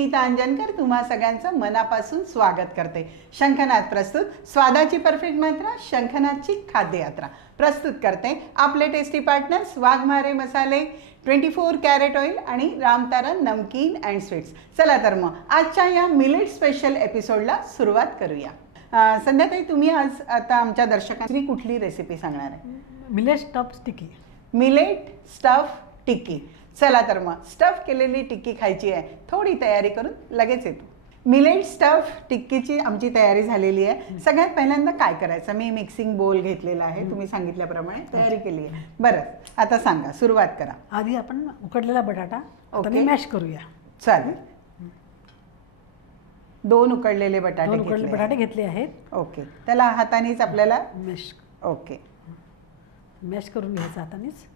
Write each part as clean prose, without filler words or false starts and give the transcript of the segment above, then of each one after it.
स्मिता अंजनकर तुम्हा सगळ्यांचं मनापासून स्वागत करते. शंखनाद प्रस्तुत स्वादाची परफेक्ट मात्रा, शंखनादची खाद्ययात्रा प्रस्तुत करते आपले टेस्टी पार्टनर्स वाघमारे मसाले, 24 कॅरेट ऑइल आणि रामतारा नमकीन अँड स्वीट्स. चला तर मग आजच्या या मिलेट स्पेशल एपिसोडला सुरुवात करूया. संध्याताई, तुम्ही आज आता आमच्या दर्शकांची कुठली रेसिपी सांगणार आहे? Millet stuff tikki. Millet stuff tikki. चला तर मग स्टफ केलेली टिक्की खायची आहे. थोडी तयारी करून लगेच येतो. मिलेट स्टफ टिक्कीची आमची तयारी झालेली आहे. सगळ्यात पहिल्यांदा काय करायचं, मी मिक्सिंग बोल घेतलेला आहे, तुम्ही सांगितल्याप्रमाणे तयारी केली आहे. बरं, आता सांगा, सुरुवात करा. आधी आपण उकडलेला बटाटा ओके. मॅश करूया. चालेल. 2 उकडलेले बटाटे घेतले आहेत. ओके. त्याला हातानेच आपल्याला मॅश ओके मॅश करून घ्यायचं हातानेच.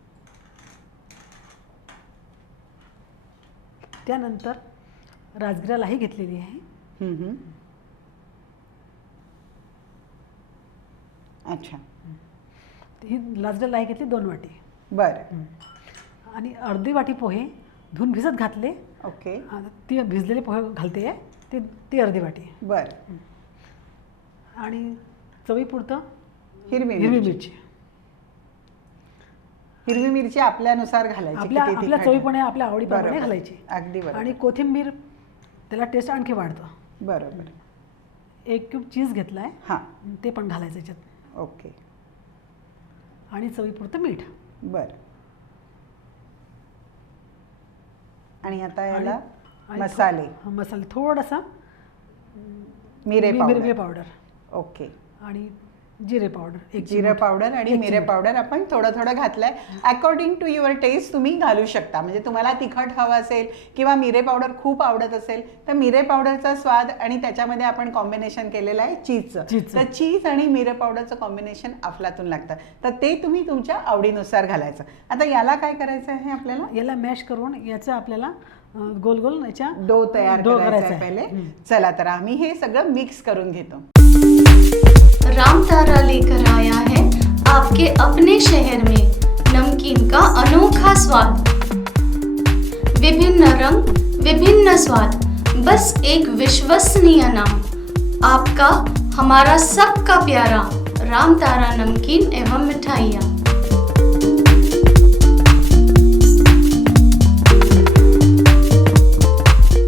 त्यानंतर राजगिरा लाही घेतलेली आहे. अच्छा. ही राजगिरा लाही घेतली 2 वाटी. बरं. आणि अर्धी वाटी पोहे धुवून भिजत घातले. ओके. ती भिजलेले पोहे घालते ती अर्धी वाटी. बरं. आणि चवीपुरतं हिरवी मिरची. हिरवी मिरची आपल्यानुसार घालायची, आपल्या चवीपणे आपल्या आवडीप्रमाणे घालायची. अगदी बरोबर. आणि कोथिंबीर त्याला टेस्ट आणखी वाढतं. बरोबर. 1 क्यूब चीज घेतलाय, हां, ते पण घालायचं याच्यात. ओके. आणि चवीपुरतं मीठ. बरं. आणि आता याला आणि मसाले थोडासा मिरे पावडर. ओके. आणि जिरे पावडर, जिरे पावडर आणि मिरे पावडर आपण थोडं घातलंय. अकॉर्डिंग टू युअर टेस्ट तुम्ही घालू शकता. म्हणजे तुम्हाला तिखट हवं असेल किंवा मिरे पावडर खूप आवडत असेल तर मिरे पावडरचा स्वाद, आणि त्याच्यामध्ये आपण कॉम्बिनेशन केलेलं आहे चीजचं. तर चीज आणि मिरे पावडरचं कॉम्बिनेशन अफलातून लागतं. तर ते तुम्ही तुमच्या आवडीनुसार घालायचं. आता याला काय करायचं आहे आपल्याला? याला मॅश करून याचं आपल्याला गोल गोल याच्या डो तयार करायचा आहे पहिले. चला तर आम्ही हे सगळं मिक्स करून घेतो. रामतारा लेकर आया है आपके अपने शहर में नमकीन का अनोखा स्वाद. विभिन्न रंग, विभिन्न स्वाद, बस एक विश्वसनीय नाम. आपका, हमारा, सबका प्यारा रामतारा नमकीन एवं मिठाइयाँ.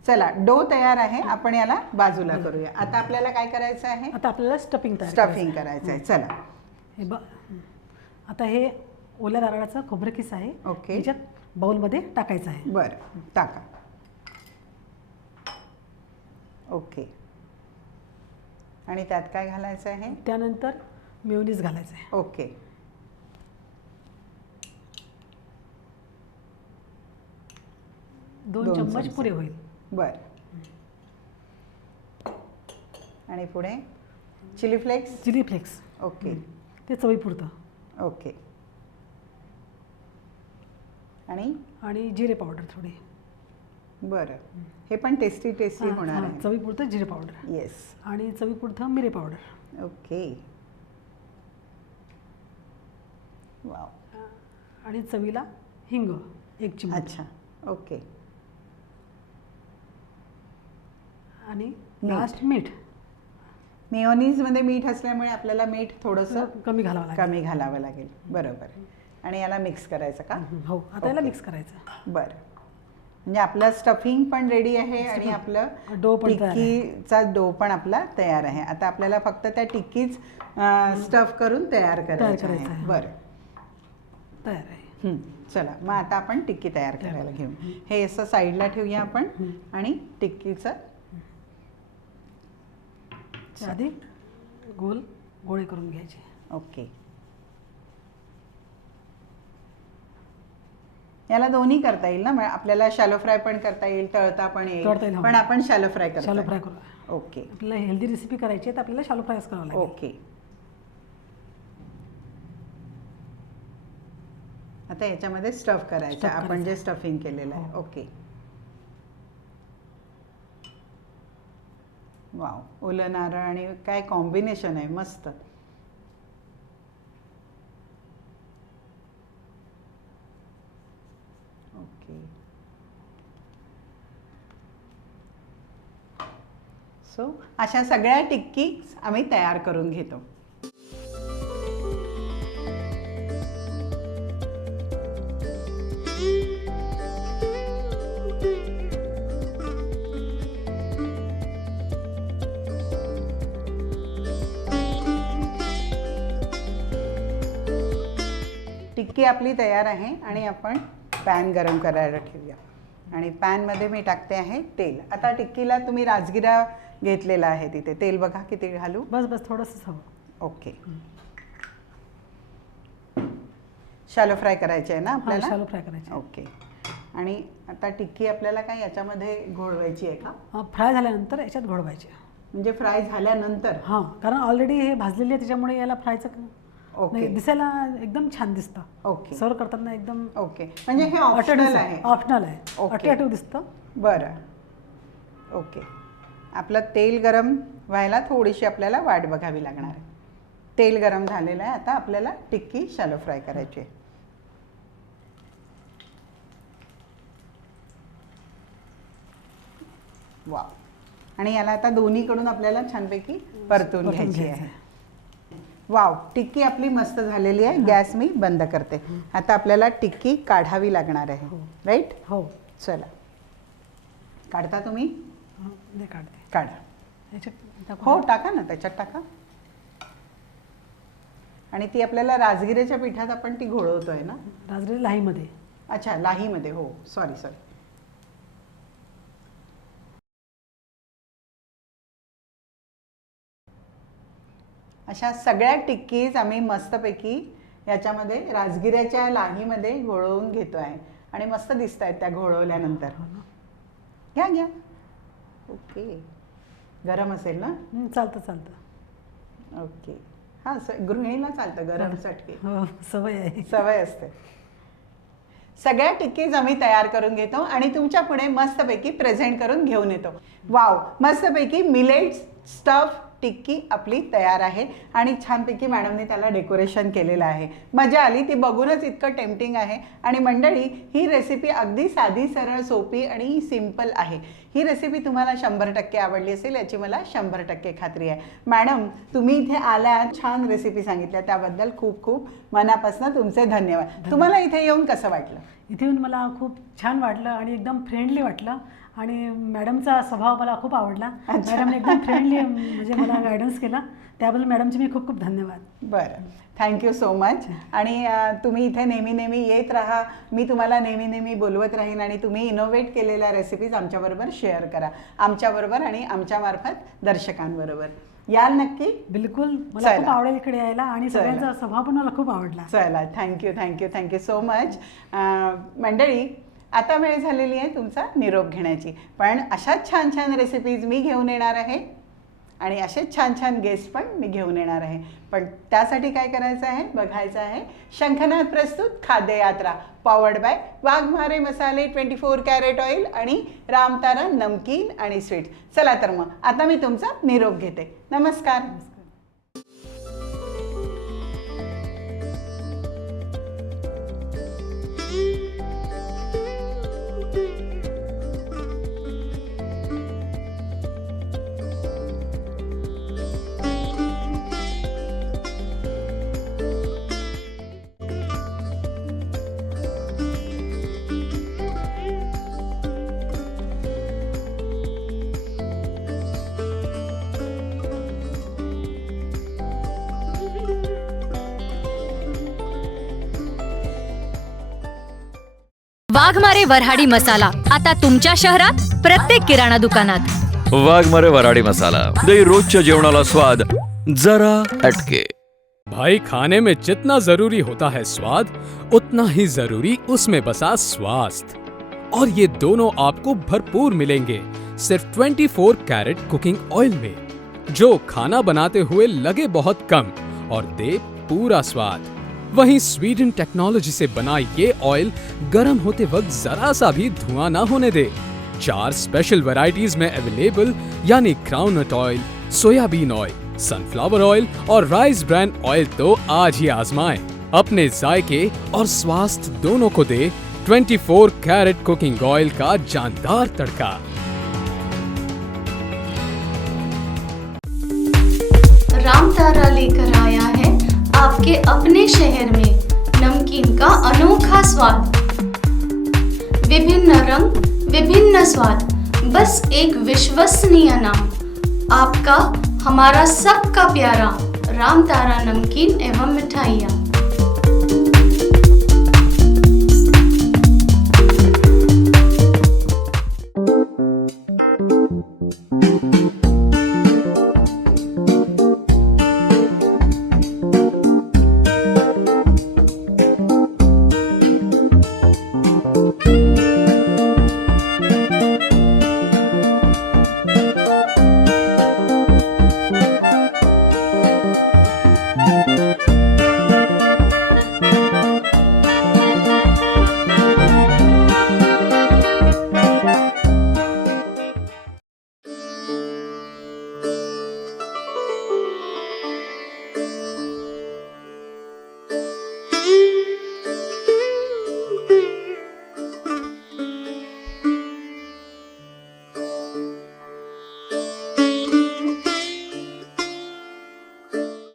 चला, डो तयार आहे. आपण याला बाजूला करूया. आता आपल्याला काय करायचं आहे? आता आपल्याला स्टफिंग करायचं आहे. चला. आता हे ओल्या नारळाचं खोबरं किस आहे. ओके. याच्यात बाउलमध्ये टाकायचं आहे. बरं, टाका. ओके. आणि त्यात काय घालायचं आहे? त्यानंतर मेयोनीज घालायचं आहे. ओके. दोन चम्मच पुरे होईल. बरं. आणि पुढे चिली फ्लेक्स. ओके. ते चवीपुरतं. ओके. आणि जिरे पावडर थोडी. बरं. हे पण टेस्टी होणार आहे. चवीपुरतं जिरे पावडर. येस. आणि चवीपुरतं मिरे पावडर. ओके. वाव. आणि चवीला हिंग 1 चिमूट. अच्छा. ओके. आणि लास्ट मीठ. मेयोनीज मध्ये मीठ असल्यामुळे आपल्याला मीठ थोडंसं कमी घालावं लागेल. बरोबर. आणि याला मिक्स करायचं का? हो. आता याला मिक्स करायचं. बरं. म्हणजे आपलं स्टफिंग पण रेडी आहे आणि आपलं टिक्कीचा डो पण आपला तयार आहे. आता आपल्याला फक्त त्या टिक्कीच स्टफ करून तयार करायचं आहे. बरं, तयार आहे. चला, मग आता आपण टिक्की तयार करायला घेऊ. हे असं साईडला ठेवूया आपण. आणि टिक्कीचं आधी गोळे करून घ्यायचे. ओके. याला दोन्ही करता येईल ना? म्हणजे आपल्याला शॅलो फ्राय पण करता येईल, तळता पण येईल, पण आपण शॅलो फ्राय करू. ओके. आपल्याला हेल्दी रेसिपी करायची आहे तर आपल्याला शॅलो फ्रायच करावं लागेल. ओके. आता याच्यामध्ये स्टफ करायचं आपण जे स्टफिंग केलेलं आहे. ओके. वाव. ओलं नारळ आणि काय कॉम्बिनेशन आहे, मस्त. सो अशा सगळ्या टिक्की आम्ही तयार करून घेतो. टिक्की आपली तयार आहे आणि आपण पॅन गरम करायला ठेवूया. आणि पॅनमध्ये मी टाकते आहे तेल. आता टिक्कीला तुम्ही राजगिरा घेतलेला आहे तिथे. तेल बघा किती घालू. बस थोडंसंच हवं. ओके. शॅलो फ्राय करायचे आहे ना आपल्याला. शॅलो फ्राय करायचे. ओके. आणि आता टिक्की आपल्याला काय याच्यामध्ये घोळवायची आहे का. फ्राय झाल्यानंतर याच्यात घोळवायचे. म्हणजे फ्राय झाल्यानंतर. हां, कारण ऑलरेडी हे भाजलेली आहे त्याच्यामुळे याला फ्रायचं ओके. दिसायला एकदम छान दिसतं. ओके. सर्व करताना एकदम ओके. म्हणजे हे ऑप्शनल आहे. ऑप्शनल आहे. ओके. अट्रॅक्टिव्ह दिसतं. बरं. ओके. आपलं तेल गरम व्हायला थोडीशी आपल्याला वाट बघावी लागणार आहे. तेल गरम झालेलं आहे. आता आपल्याला टिक्की शॅलो फ्राय करायची आहे. वा. आणि याला आता दोन्हीकडून आपल्याला छानपैकी परतून घ्यायची आहे. वाव. टिक्की आपली मस्त झालेली आहे. गॅस मी बंद करते. आता आपल्याला टिक्की काढावी लागणार आहे. राईट. हो. चला. काढता तुम्ही. काढते. काढा. याच्यात हो टाका ना, त्याच्यात टाका. आणि ती आपल्याला राजगिऱ्याच्या पिठात आपण ती घोळवतोय ना. राजगिरा लाहीमध्ये. अच्छा, लाहीमध्ये. हो, सॉरी. अशा सगळ्या टिक्कीज आम्ही मस्तपैकी याच्यामध्ये राजगिऱ्याच्या लाहीमध्ये घोळवून घेतो आहे. आणि मस्त दिसत आहेत त्या घोळवल्यानंतर. घ्या. ओके. गरम असेल ना. चालतं. ओके. हां, गृहिणीला चालतं गरम चटके. हो, सवय असते. सगळ्या टिक्कीज आम्ही तयार करून घेतो आणि तुमच्या पुढे मस्तपैकी प्रेझेंट करून घेऊन येतो. वाव. मस्तपैकी मिलेट स्टफ टिक्की आपली तयार आहे. आणि छानपैकी मॅडमने त्याला डेकोरेशन केलेलं आहे. मजा आली. ती बघूनच इतकं टेम्पटिंग आहे. आणि मंडळी, ही रेसिपी अगदी साधी, सरळ, सोपी आणि सिम्पल आहे. ही रेसिपी तुम्हाला 100% आवडली असेल याची मला 100% खात्री आहे. मॅडम, तुम्ही इथे आल्या, छान रेसिपी सांगितल्या, त्याबद्दल खूप खूप मनापासून तुमचे धन्यवाद. तुम्हाला इथे येऊन कसं वाटलं. इथे येऊन मला खूप छान वाटलं आणि एकदम फ्रेंडली वाटलं. आणि मॅडमचा स्वभाव मला खूप आवडला. मॅडमने एकदम फ्रेंडली म्हणजे मला गायडन्स केला. त्याबद्दल मॅडमचे मी खूप खूप धन्यवाद. बरं. Thank you so much. आणि तुम्ही इथे नेहमी येत राहा. मी तुम्हाला नेहमी बोलवत राहीन. आणि तुम्ही इनोव्हेट केलेल्या रेसिपीज आमच्याबरोबर शेअर करा. आमच्याबरोबर आणि आमच्यामार्फत दर्शकांबरोबर. याल नक्की. बिलकुल. मला खूप आवडेल इकडे यायला. आणि सगळ्यांचा स्वभाव पण मला खूप आवडला. चला. Thank you so much. मंडळी, आता वेळ झालेली आहे तुमचा निरोप घेण्याची. पण अशाच छान रेसिपीज मी घेऊन येणार आहे. आणि असेच छान गेस्ट पण मी घेऊन येणार आहे. पण त्यासाठी काय करायचं आहे, बघायचं आहे शंखनाद प्रस्तुत खाद्ययात्रा, पॉवर्ड बाय वाघमारे मसाले, 24 कॅरेट ऑइल आणि रामतारा नमकीन आणि स्वीट. चला तर मग आता मी तुमचा निरोप घेते. नमस्कार. वाघमारे वऱ्हाडी मसाला आता तुमच्या शहरात प्रत्येक किराणा दुकानात. वाघमारे वऱ्हाडी मसाला दे रोजच्या जेवणाला स्वाद जरा हटके. भाई, खाने में जितना जरूरी होता है स्वाद, उतना ही जरूरी उसमें बसा स्वास्थ्य. और ये दोनों आपको भरपूर मिलेंगे सिर्फ 24 कैरेट कुकिंग ऑयल में, जो खाना बनाते हुए लगे बहुत कम और दे पूरा स्वाद. वहीं स्वीडन टेक्नोलॉजी से बना ये ऑयल गर्म होते वक्त जरा सा भी धुआं ना होने दे. 4 स्पेशल वैरायटीज में अवेलेबल, यानी groundnut oil, soybean oil, sunflower oil और राइस ब्रांड ऑयल. तो आज ही आजमाएं. अपने जायके और स्वास्थ्य दोनों को दे 24 कैरेट कुकिंग ऑयल का जानदार तड़का. रामतारा लेकर आया है आपके अपने शहर में नमकीन का अनोखा स्वाद। विभिन्न रंग, विभिन्न स्वाद, बस एक विश्वसनीय नाम, आपका, हमारा सबका प्यारा रामतारा नमकीन एवं मिठाइयाँ।